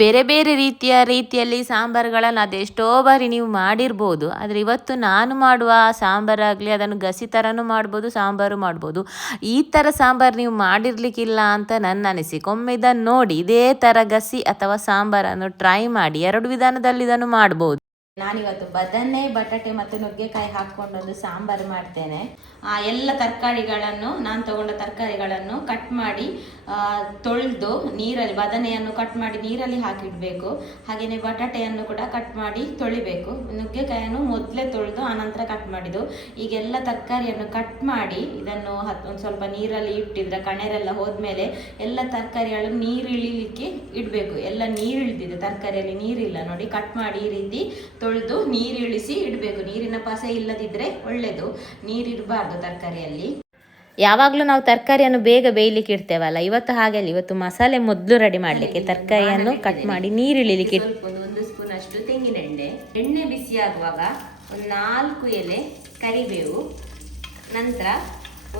ಬೇರೆ ಬೇರೆ ರೀತಿಯ ರೀತಿಯಲ್ಲಿ ಸಾಂಬಾರುಗಳನ್ನು ಅದೆಷ್ಟೋ ಬಾರಿ ನೀವು ಮಾಡಿರ್ಬೋದು, ಆದರೆ ಇವತ್ತು ನಾನು ಮಾಡುವ ಸಾಂಬಾರಾಗಲಿ, ಅದನ್ನು ಗಸಿ ಥರನೂ ಮಾಡ್ಬೋದು, ಸಾಂಬಾರು ಮಾಡ್ಬೋದು. ಈ ಥರ ಸಾಂಬಾರು ನೀವು ಮಾಡಿರಲಿಕ್ಕಿಲ್ಲ ಅಂತ ನನ್ನ ಅನಿಸಿಕೆ. ಒಮ್ಮೆ ಇದನ್ನು ನೋಡಿ, ಇದೇ ಥರ ಗಸಿ ಅಥವಾ ಸಾಂಬಾರನ್ನು ಟ್ರೈ ಮಾಡಿ, ಎರಡು ವಿಧಾನದಲ್ಲಿ ಇದನ್ನು ಮಾಡ್ಬೋದು. ನಾನಿವತ್ತು ಬದನೆ, ಬಟಾಟೆ ಮತ್ತು ನುಗ್ಗೆಕಾಯಿ ಹಾಕ್ಕೊಂಡು ಒಂದು ಸಾಂಬಾರು ಮಾಡ್ತೇನೆ. ಎಲ್ಲ ತರಕಾರಿಗಳನ್ನು, ನಾನು ತಗೊಂಡ ತರಕಾರಿಗಳನ್ನು ಕಟ್ ಮಾಡಿ ತೊಳೆದು ನೀರಲ್ಲಿ, ಬದನೆಯನ್ನು ಕಟ್ ಮಾಡಿ ನೀರಲ್ಲಿ ಹಾಕಿಡಬೇಕು. ಹಾಗೆಯೇ ಬಟಾಟೆಯನ್ನು ಕೂಡ ಕಟ್ ಮಾಡಿ ತೊಳಿಬೇಕು. ನುಗ್ಗೆಕಾಯನ್ನು ಮೊದಲೇ ತೊಳೆದು ಆನಂತರ ಕಟ್ ಮಾಡಿದ್ದು. ಈಗೆಲ್ಲ ತರಕಾರಿಯನ್ನು ಕಟ್ ಮಾಡಿ, ಇದನ್ನು ಹತ್, ಒಂದು ಸ್ವಲ್ಪ ನೀರಲ್ಲಿ ಇಟ್ಟಿದ್ರೆ, ಕಣೆರೆಲ್ಲ ಹೋದ್ಮೇಲೆ ಎಲ್ಲ ತರಕಾರಿಗಳನ್ನು ನೀರು ಇಳಿಲಿಕ್ಕೆ ಇಡಬೇಕು. ಎಲ್ಲ ನೀರು ಇಳಿದಿದೆ ತರಕಾರಿಯಲ್ಲಿ ನೀರಿಲ್ಲ ನೋಡಿ. ಕಟ್ ಮಾಡಿ ಈ ರೀತಿ ತೊಳೆದು ನೀರು ಇಳಿಸಿ ಇಡಬೇಕು. ನೀರಿನ ಪಸೆ ಇಲ್ಲದಿದ್ದರೆ ಒಳ್ಳೆಯದು ನೀರಿರಬಾರ್ದು. ತರಕಾರಿಯಲ್ಲಿ? ಯಾವಾಗಲೂ ನಾವು ತರಕಾರಿಯನ್ನು ಬೇಗ ಬೇಯಲಿಕ್ಕೆ ಇಡ್ತೇವಲ್ಲ ಇವತ್ತು ಹಾಗೆ ಅಲ್ಲ ಇವತ್ತು ಮಸಾಲೆ ಮೊದಲು ರೆಡಿ ಮಾಡಲಿಕ್ಕೆ ತರಕಾರಿಯನ್ನು ಕಟ್ ಮಾಡಿ ನೀರು ಇಳಿಲಿಕ್ಕೆ ಸ್ವಲ್ಪ ಒಂದು ಒಂದು ಸ್ಪೂನ್ ಅಷ್ಟು ತೆಂಗಿನ ಎಣ್ಣೆ. ಎಣ್ಣೆ ಬಿಸಿ ಆಗುವಾಗ ಒಂದು ನಾಲ್ಕು ಎಲೆ ಕರಿಬೇವು ನಂತರ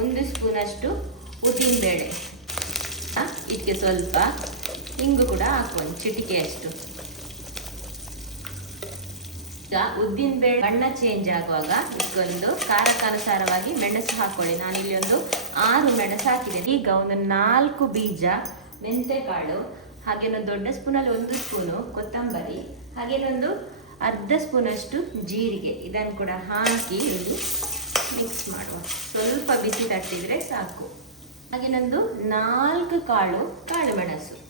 ಒಂದು ಸ್ಪೂನ್ ಅಷ್ಟು ಉದ್ದಿನಬೇಳೆ. ಇದಕ್ಕೆ ಸ್ವಲ್ಪ ಹಿಂಗು ಕೂಡ ಹಾಕುವ ಚಿಟಿಕೆಯಷ್ಟು. ಈಗ ಉದ್ದಿನ ಬೇಳೆ, ಬಣ್ಣ ಚೇಂಜ್ ಆಗುವಾಗ ಇದಕ್ಕೊಂದು ಖಾರಕ್ಕನುಸಾರವಾಗಿ ಮೆಣಸು ಹಾಕೊಳ್ಳಿ. ನಾನು ಇಲ್ಲಿ ಒಂದು ಆರು ಮೆಣಸು ಹಾಕಿದೆ. ಈಗ ಒಂದು ನಾಲ್ಕು ಬೀಜ ಮೆಂತೆ ಮೆಂತೆಕಾಳು ಹಾಗೇನೊಂದು ದೊಡ್ಡ ಸ್ಪೂನಲ್ಲಿ ಒಂದು ಸ್ಪೂನು ಕೊತ್ತಂಬರಿ ಹಾಗೇನೊಂದು ಅರ್ಧ ಸ್ಪೂನಷ್ಟು ಜೀರಿಗೆ. ಇದನ್ನು ಕೂಡ ಹಾಕಿ ಇಲ್ಲಿ ಮಿಕ್ಸ್ ಮಾಡುವ. ಸ್ವಲ್ಪ ಬಿಸಿ ತಟ್ಟಿದ್ರೆ ಸಾಕು. ಹಾಗೇನೊಂದು ನಾಲ್ಕು ಕಾಳು ಕಾಳು ಮೆಣಸು.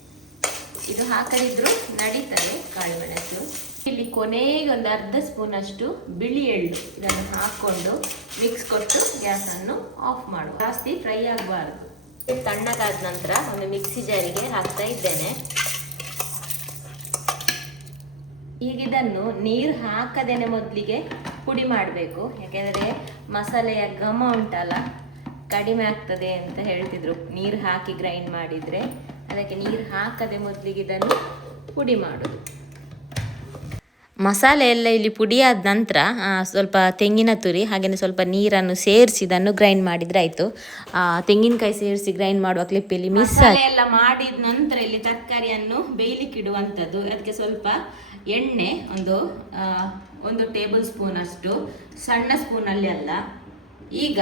ಇದು ಹಾಕದಿದ್ರು ನಡೀತದೆ ಕಾಳು ಮೆಣಸು ಇಲ್ಲಿ ಕೊನೆಗೆ ಒಂದು ಅರ್ಧ ಸ್ಪೂನ್ ಅಷ್ಟು ಬಿಳಿ ಎಳ್ಳು ಇದನ್ನು ಹಾಕೊಂಡು ಮಿಕ್ಸ್ ಕೊಟ್ಟು ಗ್ಯಾಸನ್ನು ಆಫ್ ಮಾಡುವ. ಜಾಸ್ತಿ ಫ್ರೈ ಆಗಬಾರದು. ತಣ್ಣಗಾದ ನಂತರ ಒಂದು ಮಿಕ್ಸಿ ಜಾರಿಗೆ ಹಾಕ್ತಾ ಇದ್ದೇನೆ. ಈಗ ಇದನ್ನು ನೀರು ಹಾಕದೇನೆ ಮೊದಲಿಗೆ ಪುಡಿ ಮಾಡಬೇಕು. ಯಾಕೆಂದರೆ ಮಸಾಲೆಯ ಘಮ ಉಂಟಲ್ಲ, ಕಡಿಮೆ ಆಗ್ತದೆ ಅಂತ ಹೇಳ್ತಿದ್ರು. ನೀರು ಹಾಕಿ ಗ್ರೈಂಡ್ ಮಾಡಿದರೆ. ಅದಕ್ಕೆ ನೀರು ಹಾಕದೆ ಮೊದಲಿಗೆ ಇದನ್ನು ಪುಡಿ ಮಾಡೋದು ಮಸಾಲೆ ಎಲ್ಲ ಇಲ್ಲಿ ಪುಡಿಯಾದ ನಂತರ ಸ್ವಲ್ಪ ತೆಂಗಿನ ತುರಿ ಹಾಗೆಯೇ ಸ್ವಲ್ಪ ನೀರನ್ನು ಸೇರಿಸಿ ಇದನ್ನು ಗ್ರೈಂಡ್ ಮಾಡಿದರೆ ಆಯಿತು. ತೆಂಗಿನಕಾಯಿ ಸೇರಿಸಿ ಗ್ರೈಂಡ್ ಮಾಡುವ ಕ್ಲಿಪ್ಪಲ್ಲಿ ಮಿಸ್ ಎಲ್ಲ ಮಾಡಿದ ನಂತರ ಇಲ್ಲಿ ತರಕಾರಿಯನ್ನು ಬೇಯಲಿಕ್ಕೆ ಇಡುವಂಥದ್ದು. ಅದಕ್ಕೆ ಸ್ವಲ್ಪ ಎಣ್ಣೆ ಒಂದು ಒಂದು ಟೇಬಲ್ ಸ್ಪೂನ್ ಅಷ್ಟು ಸಣ್ಣ ಸ್ಪೂನಲ್ಲಿ ಅಲ್ಲ. ಈಗ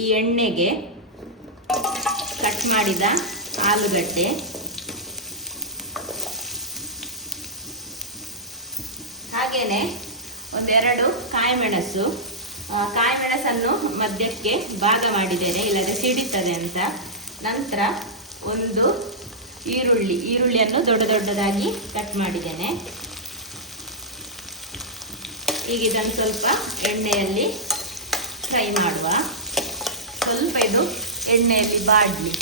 ಈ ಎಣ್ಣೆಗೆ ಕಟ್ ಮಾಡಿದ ಆಲೂಗಡ್ಡೆ. ಹಾಗೇನೆ ಒಂದೆರಡು ಕಾಯಿ ಮೆಣಸು ಕಾಯಿ ಮೆಣಸನ್ನು ಮಧ್ಯಕ್ಕೆ ಭಾಗ ಮಾಡಿದ್ದೇನೆ ಇಲ್ಲದೆ ಸಿಡಿತದೆ ಅಂತ. ನಂತರ ಒಂದು ಈರುಳ್ಳಿ, ಈರುಳ್ಳಿಯನ್ನು ದೊಡ್ಡ ದೊಡ್ಡದಾಗಿ ಕಟ್ ಮಾಡಿದ್ದೇನೆ. ಈಗ ಇದನ್ನು ಸ್ವಲ್ಪ ಎಣ್ಣೆಯಲ್ಲಿ ಫ್ರೈ ಮಾಡುವ. ಸ್ವಲ್ಪ ಇದು ಎಣ್ಣೆಯಲ್ಲಿ ಬಾಡಲಿ.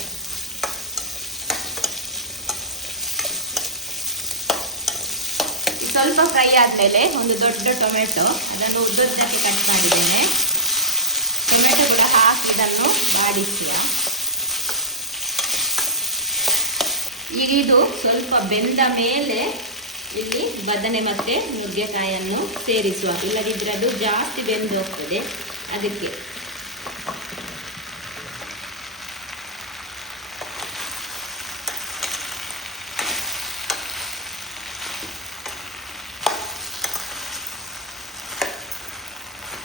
ಸ್ವಲ್ಪ ಫ್ರೈ ಆದಮೇಲೆ ಒಂದು ದೊಡ್ಡ ಟೊಮೆಟೊ, ಅದನ್ನು ಉದ್ದುದ್ದಕ್ಕೆ ಕಟ್ ಮಾಡಿದ್ದೇನೆ. ಟೊಮೆಟೊ ಕೂಡ ಹಾಕಿ ಇದನ್ನು ಬಾಡಿಸ್ತೀಯ ಈಗ ಇದು ಸ್ವಲ್ಪ ಬೆಂದ ಮೇಲೆ ಇಲ್ಲಿ ಬದನೆ ಮತ್ತು ನುಗ್ಗೆಕಾಯನ್ನು ಸೇರಿಸುವ. ಇಲ್ಲದಿದ್ದರೆ ಅದು ಜಾಸ್ತಿ ಬೆಂದು ಹೋಗ್ತದೆ ಅದಕ್ಕೆ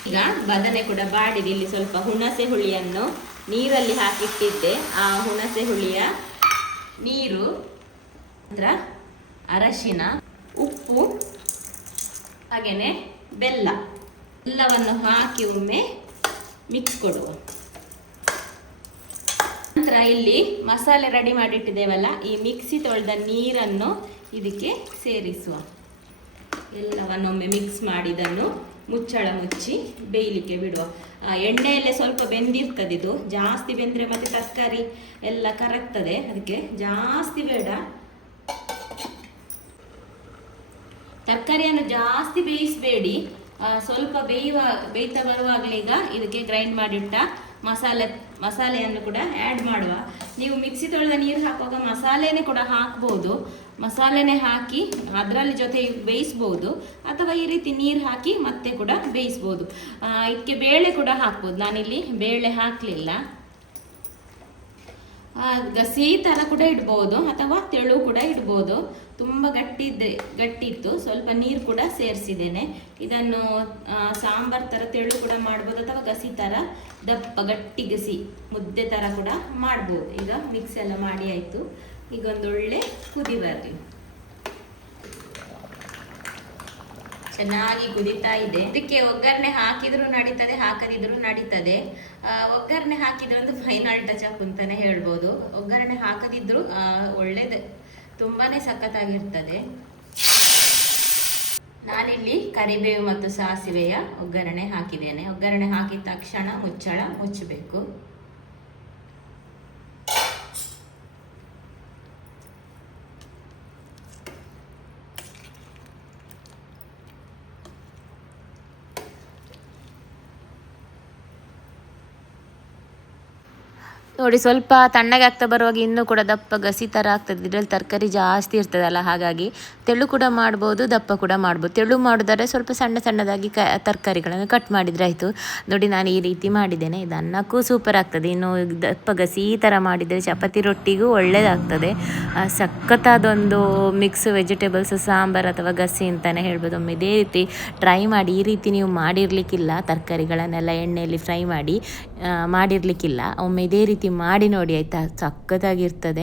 ಈಗ ಬದನೆ ಕೂಡ ಬಾಡಿದೆ ಇಲ್ಲಿ ಸ್ವಲ್ಪ ಹುಣಸೆ ಹುಳಿಯನ್ನು ನೀರಲ್ಲಿ ಹಾಕಿಟ್ಟಿದ್ದೆ. ಆ ಹುಣಸೆ ಹುಳಿಯ ನೀರು, ನಂತರ ಅರಶಿನ, ಉಪ್ಪು ಹಾಗೆಯೇ ಬೆಲ್ಲ. ಎಲ್ಲವನ್ನು ಹಾಕಿ ಒಮ್ಮೆ ಮಿಕ್ಸ್ ಕೊಡುವ. ನಂತರ ಇಲ್ಲಿ ಮಸಾಲೆ ರೆಡಿ ಮಾಡಿಟ್ಟಿದ್ದೇವಲ್ಲ, ಈ ಮಿಕ್ಸಿ ತೊಳೆದ ನೀರನ್ನು ಇದಕ್ಕೆ ಸೇರಿಸುವ. ಎಲ್ಲವನ್ನೊಮ್ಮೆ ಮಿಕ್ಸ್ ಮಾಡಿದನ್ನು ಮುಚ್ಚಳ ಮುಚ್ಚಿ ಬೇಯಲಿಕ್ಕೆ ಬಿಡುವ. ಎಣ್ಣೆಯಲ್ಲೇ ಸ್ವಲ್ಪ ಬೆಂದಿರ್ತದೆ ಇದು. ಜಾಸ್ತಿ ಬೆಂದರೆ ಮತ್ತೆ ತರಕಾರಿ ಎಲ್ಲ ಕರಗ್ತದೆ. ಅದಕ್ಕೆ ಜಾಸ್ತಿ ಬೇಡ. ತರಕಾರಿಯನ್ನು ಜಾಸ್ತಿ ಬೇಯಿಸಬೇಡಿ. ಸ್ವಲ್ಪ ಬೇಯುವ, ಬೇಯ್ತಾ ಬರುವಾಗಲೇ ಈಗ ಇದಕ್ಕೆ ಗ್ರೈಂಡ್ ಮಾಡಿಟ್ಟ ಮಸಾಲೆ, ಮಸಾಲೆಯನ್ನು ಕೂಡ ಆ್ಯಡ್ ಮಾಡುವ. ನೀವು ಮಿಕ್ಸಿ ತೊಳೆದ ನೀರು ಹಾಕುವಾಗ ಮಸಾಲೆನೇ ಕೂಡ ಹಾಕ್ಬೋದು. ಮಸಾಲೆನೇ ಹಾಕಿ ಅದರಲ್ಲಿ ಜೊತೆ ಬೇಯಿಸ್ಬೋದು. ಅಥವಾ ಈ ರೀತಿ ನೀರು ಹಾಕಿ ಮತ್ತೆ ಕೂಡ ಬೇಯಿಸ್ಬೋದು. ಇದಕ್ಕೆ ಬೇಳೆ ಕೂಡ ಹಾಕ್ಬೋದು. ನಾನಿಲ್ಲಿ ಬೇಳೆ ಹಾಕಲಿಲ್ಲ. ಗಸಿ ಥರ ಕೂಡ ಇಡ್ಬೋದು ಅಥವಾ ತೆಳು ಕೂಡ ಇಡ್ಬೋದು. ತುಂಬ ಗಟ್ಟಿ ಇತ್ತು ಸ್ವಲ್ಪ ನೀರು ಕೂಡ ಸೇರಿಸಿದ್ದೇನೆ. ಇದನ್ನು ಸಾಂಬಾರ್ ಥರ ತೆಳು ಕೂಡ ಮಾಡ್ಬೋದು ಅಥವಾ ಗಸಿ ಥರ ದಪ್ಪ, ಗಟ್ಟಿ ಗಸಿ, ಮುದ್ದೆ ಥರ ಕೂಡ ಮಾಡ್ಬೋದು. ಈಗ ಮಿಕ್ಸ್ ಎಲ್ಲ ಮಾಡಿ ಆಯಿತು. ಈಗ ಒಂದೊಳ್ಳೆ ಕುದಿ ಬರಲಿ. ಚೆನ್ನಾಗಿ ಕುದೀತಾ ಇದೆ. ಇದಕ್ಕೆ ಒಗ್ಗರಣೆ ಹಾಕಿದ್ರು ನಡೀತದೆ, ಹಾಕದಿದ್ರು ನಡೀತದೆ. ಒಗ್ಗರಣೆ ಹಾಕಿದ್ರೆ ಒಂದು ಫೈನಲ್ ಟಚ್ ಅಪ್ ಅಂತಾನೆ ಹೇಳ್ಬೋದು. ಒಗ್ಗರಣೆ ಹಾಕದಿದ್ರು ಒಳ್ಳೇದು ತುಂಬಾನೇ ಸಖತ್ತಾಗಿರ್ತದೆ. ನಾನಿಲ್ಲಿ ಕರಿಬೇವು ಮತ್ತು ಸಾಸಿವೆಯ ಒಗ್ಗರಣೆ ಹಾಕಿದ್ದೇನೆ. ಒಗ್ಗರಣೆ ಹಾಕಿದ ತಕ್ಷಣ ಮುಚ್ಚಳ ಮುಚ್ಚಬೇಕು. ನೋಡಿ, ಸ್ವಲ್ಪ ತಣ್ಣಗೆ ಆಗ್ತಾ ಬರುವಾಗ ಇನ್ನೂ ಕೂಡ ದಪ್ಪ ಗಸಿ ಥರ ಆಗ್ತದೆ. ಇದರಲ್ಲಿ ತರಕಾರಿ ಜಾಸ್ತಿ ಇರ್ತದಲ್ಲ, ಹಾಗಾಗಿ ತೆಳು ಕೂಡ ಮಾಡ್ಬೋದು, ದಪ್ಪ ಕೂಡ ಮಾಡ್ಬೋದು. ತೆಳು ಮಾಡಿದರೆ ಸ್ವಲ್ಪ ಸಣ್ಣ ಸಣ್ಣದಾಗಿ ಕ, ತರಕಾರಿಗಳನ್ನು ಕಟ್ ಮಾಡಿದರೆ ಆಯಿತು. ನೋಡಿ, ನಾನು ಈ ರೀತಿ ಮಾಡಿದ್ದೇನೆ. ಇದು ಅನ್ನಕ್ಕೂ ಸೂಪರ್ ಆಗ್ತದೆ. ಇನ್ನು ದಪ್ಪ ಗಸಿ ಥರ ಮಾಡಿದರೆ ಚಪಾತಿ ರೊಟ್ಟಿಗೂ ಒಳ್ಳೆಯದಾಗ್ತದೆ ಸಖತ್ತಾದೊಂದು ಮಿಕ್ಸ್ ವೆಜಿಟೇಬಲ್ಸ್ ಸಾಂಬಾರು ಅಥವಾ ಗಸಿ ಅಂತಲೇ ಹೇಳ್ಬೋದು ಒಮ್ಮೆ ಇದೇ ರೀತಿ ಟ್ರೈ ಮಾಡಿ, ಈ ರೀತಿ ನೀವು ಮಾಡಿರಲಿಕ್ಕಿಲ್ಲ ತರಕಾರಿಗಳನ್ನೆಲ್ಲ ಎಣ್ಣೆಯಲ್ಲಿ ಫ್ರೈ ಮಾಡಿ. ಮಾಡಿರಲಿಕ್ಕಿಲ್ಲ. ಒಮ್ಮೆ ಇದೇ ರೀತಿ ಮಾಡಿ ನೋಡಿ ಆಯಿತಾ? ಸಖತ್ತಾಗಿರ್ತದೆ.